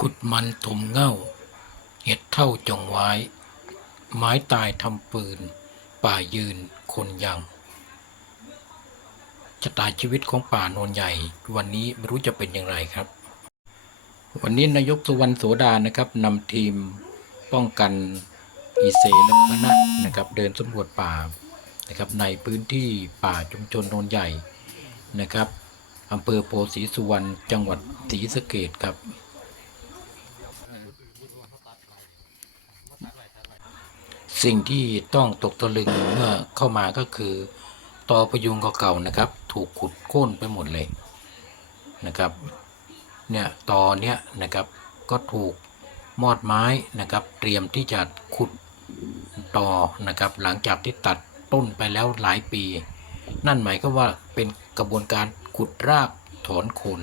กุดมันถมเง่า เห็ดเท่าจงไว้ ไม้ตายทำปืน ป่ายืนคนยังชะตาชีวิตของป่าโนนใหญ่ วันนี้ไม่รู้จะเป็นอย่างไรครับ วันนี้นายกสุวรรณโสดานะครับนำทีมป้องกันอีเซและคณะนะครับ เดินสำรวจป่านะครับ ในพื้นที่ป่าชุมชนโนนใหญ่นะครับอำเภอโพธิ์ศรีสุวรรณจังหวัดศรีสะเกษครับ สิ่งที่ต้องตกตะลึงเมื่อเข้ามาก็คือตอพยุงเก่าๆนะครับ ถูกขุดโค่นไปหมดเลยนะครับ เนี่ยตอเนี้ยนะครับก็ถูกมอดไม้นะครับ เตรียมที่จะขุดตอนะครับ หลังจากที่ตัดต้นไปแล้วหลายปี นั่นหมายก็ว่าเป็นกระบวนการขุดรากถอนโคน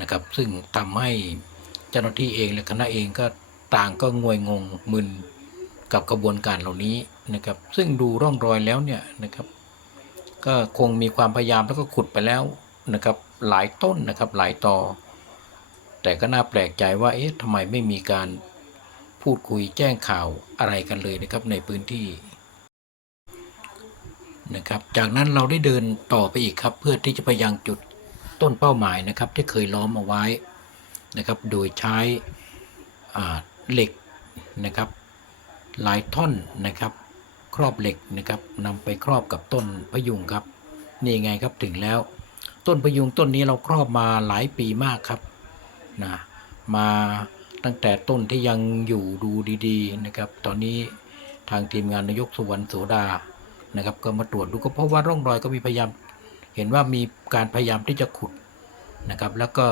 นะครับ ซึ่งทำให้เจ้าหน้าที่เองและคณะเองก็ต่างก็งวยงงมึน กับกระบวนการเหล่านี้นะครับ ซึ่งดูร่องรอยแล้วเนี่ยนะครับ ก็คงมีความพยายามแล้วก็ขุดไปแล้วนะครับ หลายต้นนะครับหลายต่อ แต่ก็น่าแปลกใจว่าเอ๊ะทำไมไม่มีการพูดคุยแจ้งข่าวอะไรกันเลยนะครับในพื้นที่นะครับ จากนั้นเราได้เดินต่อไปอีกครับ เพื่อที่จะไปยังจุดต้นเป้าหมายนะครับ ที่เคยล้อมเอาไว้นะครับ โดยใช้เหล็กนะครับ หลายท่อนนะครับ ครอบเหล็กนะครับนำไปครอบกับต้นพะยุงครับ นี่ไงครับถึงแล้ว ต้นพะยุงต้นนี้เราครอบมาหลายปีมากครับนะมาตั้งแต่ต้นที่ยังอยู่ดูดีๆนะครับ ตอนนี้ทางทีมงานนายกสุวรรณโสดานะครับ ก็มาตรวจดูก็เพราะว่าร่องรอยก็มีพยายาม เห็นว่ามีการพยายามที่จะขุดนะครับ แล้วก็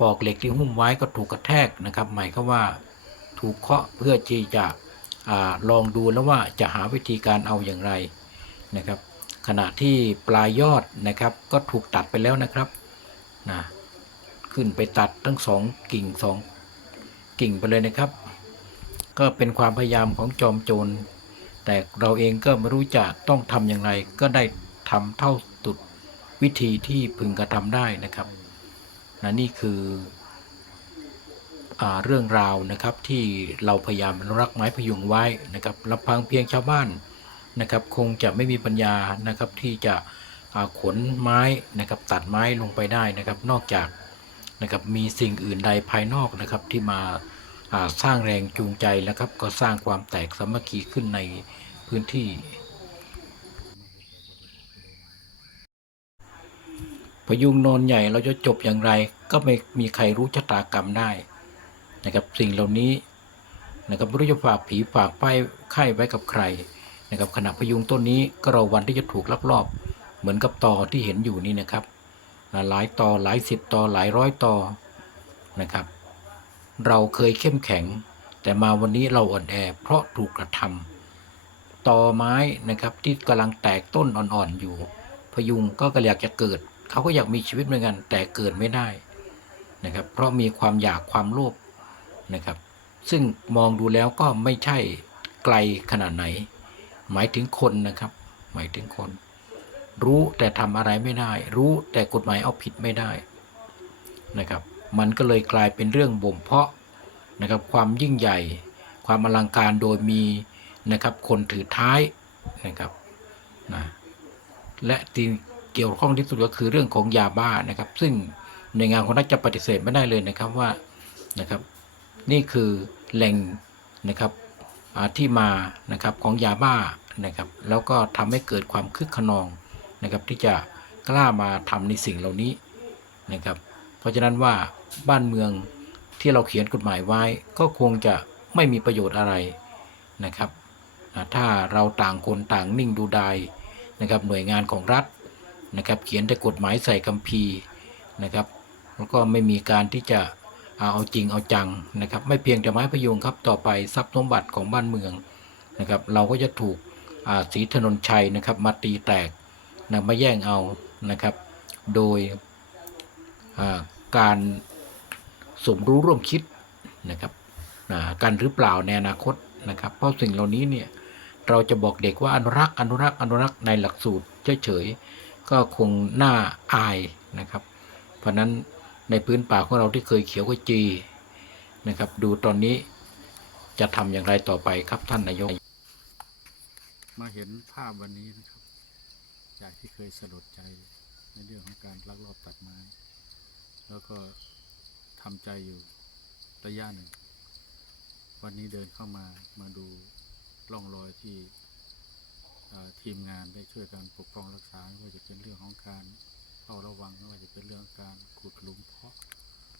ปอกเหล็กที่หุ้มไว้ก็ถูกกระแทกนะครับ หมายก็ว่าถูกเคาะเพื่อที่จะ อลองดูแล้วว่าจะหาวิธีการเอาอย่างไรนะครับ ขณะที่ปลายยอดนะครับก็ถูกตัดไปแล้วนะครับนะขึ้นไปตัดทั้งสองกิ่งสองกิ่งไปเลยนะครับ ก็เป็นความพยายามของจอมโจรแต่เราเองก็ไม่รู้จะต้องทำอย่างไร ก็ได้ทำเท่าสุดวิธีที่พึงกระทำได้นะครับนะนี่คือ เรื่องราวนะครับที่เราพยายามรักไม้พยุงไว้นะครับลำพังเพียงชาวบ้านนะครับ คงจะไม่มีปัญญานะครับที่จะอ่าขนไม้นะครับตัดไม้ลงไปได้นะครับ นอกจากนะครับมีสิ่งอื่นใดภายนอกนะครับที่มาาสร้างแรงจูงใจนะครับ ก็สร้างความแตกสามัคคีขึ้นในพื้นที่พยุงโนนใหญ่เราจะจบอย่างไรก็ไม่มีใครรู้ชะตากรรมได้ นะครับสิ่งเหล่านี้นะครับไม่รู้จะฝากผีฝากป้ายไข่ไว้กับใครนะครับขณะพยุงต้นนี้ก็รอวันที่จะถูกลักลอบ เหมือนกับตอที่เห็นอยู่นี่นะครับนะหลายตอหลายสิบตอหลายร้อยตอนะครับ เราเคยเข้มแข็ง แต่มาวันนี้เราอ่อนแอเพราะถูกกระทำตอไม้นะครับที่กำลังแตกต้นอ่อนๆอยู่ พยุงก็ก็อยากจะเกิด เขาก็อยากมีชีวิตเหมือนกันแต่เกิดไม่ได้นะครับ เพราะมีความอยากความโลภ นะครับ ซึ่งมองดูแล้วก็ไม่ใช่ไกลขนาดไหน หมายถึงคนนะครับ หมายถึงคน รู้แต่ทำอะไรไม่ได้ รู้แต่กฎหมายเอาผิดไม่ได้นะครับ มันก็เลยกลายเป็นเรื่องบ่มเพาะนะครับ ความยิ่งใหญ่ ความอลังการโดยมีนะครับ คนถือท้ายนะครับนะและที่เกี่ยวข้องที่สุดก็คือเรื่องของยาบ้านะครับ ซึ่งหน่วยงานของรัฐจะปฏิเสธไม่ได้เลยนะครับว่านะครับ นี่คือแหล่งนะครับที่มานะครับของยาบ้านะครับแล้วก็ทำให้เกิดความคึกขนองนะครับที่จะกล้ามาทำในสิ่งเหล่านี้นะครับเพราะฉะนั้นว่าบ้านเมืองที่เราเขียนกฎหมายไว้ ก็คงจะไม่มีประโยชน์อะไรนะครับถ้าเราต่างคนต่างนิ่งดูดายนะครับหน่วยงานของรัฐนะครับเขียนแต่กฎหมายใส่คัมภีร์นะครับแล้วก็ไม่มีการที่จะ เอาเอาจริงเอาจังนะครับ ไม่เพียงแต่ไม้พยุงครับต่อไปทรัพย์สมบัติของบ้านเมืองนะครับ เราก็จะถูกศรีถนนชัยนะครับ มาตีแตกนะมาแย่งเอานะครับ โดยการสมรู้ร่วมคิดนะครับนะกันหรือเปล่าในอนาคตนะครับ เพราะสิ่งเหล่านี้เนี่ยเราจะบอกเด็กว่าอนุรักษ์อนุรักษ์อนุรักษ์ในหลักสูตรเฉยๆก็คงน่าอายนะครับ เพราะนั้น ในพื้นป่าของเราที่เคยเขียวขจีนะครับ ดูตอนนี้จะทำอย่างไรต่อไปครับท่านนายก มาเห็นภาพวันนี้นะครับ จากที่เคยสลดใจในเรื่องของการลักลอบตัดไม้ แล้วก็ทำใจอยู่ระยะหนึ่ง วันนี้เดินเข้ามามาดูร่องรอยที่ทีมงานได้ช่วยกันปกป้องรักษาไม่ว่าจะเป็นเรื่องของการ ฝ้าระวังไม่ว่าจะเป็นเรื่องการขุดหลุมเพาะ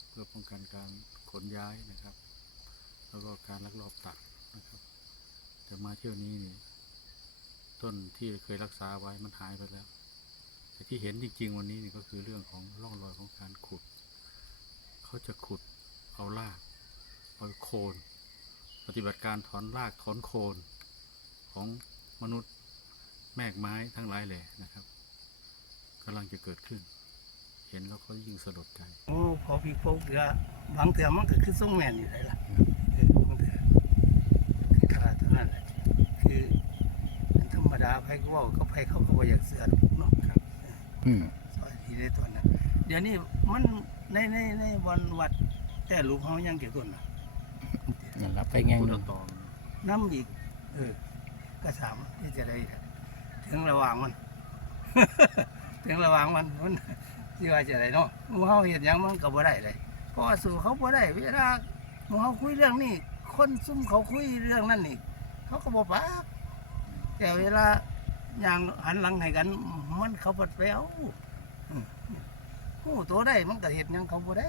เพื่อป้องกันการขนย้ายนะครับ แล้วก็การลักลอบตัดนะครับ แต่มาเที่ยวนี้นี่ต้นที่เคยรักษาไว้มันหายไปแล้ว แต่ที่เห็นจริง ๆ วันนี้นี่ก็คือเรื่องของร่องรอยของการขุด เขาจะขุดเอารากเอาโคน ปฏิบัติการถอนรากถอนโคนของมนุษย์แมกไม้ทั้งหลายแหล่นะครับ กำลังจะเกิดขึ้น เห็นแล้วเขายิ่งสลดใจ โอ้พอพี่พกเรือบางเถื่อมันก็คือส่งแม่นอยู่เลยล่ะเออบางเถื่อคือขนาดเท่านั้นแหละคือธรรมดาไผก็เว่าก็ไผเขาก็บ่อยากเสือหรอกเนาะครับอืมซอยที่ได้ตอนนั้นเดี๋ยวนี้มันในในในวันวัดแต่ลูกเฮายังเกี่ยวกันนะนั่นละไปแง่งพูดหนึ่งต่อน้ำอีกเออก็สามที่จะได้ ถึงระหว่างมัน ถึงระวังมันมันที่ว่าจะไรเนาะมูเฮาเห็นยังมันก็บ่ได้เลยเพราะว่าสู่เขาบ่ได้เวลามูเฮาคุยเรื่องนี้คนซุ่มเขาคุยเรื่องนั้นนี่เขาก็บ่ปากแต่เวลาอย่างหันหลังให้กัน มันเขาบ่ไปเอาอืมฮู้ตัวได้มันก็เห็นยังเขาบ่ได้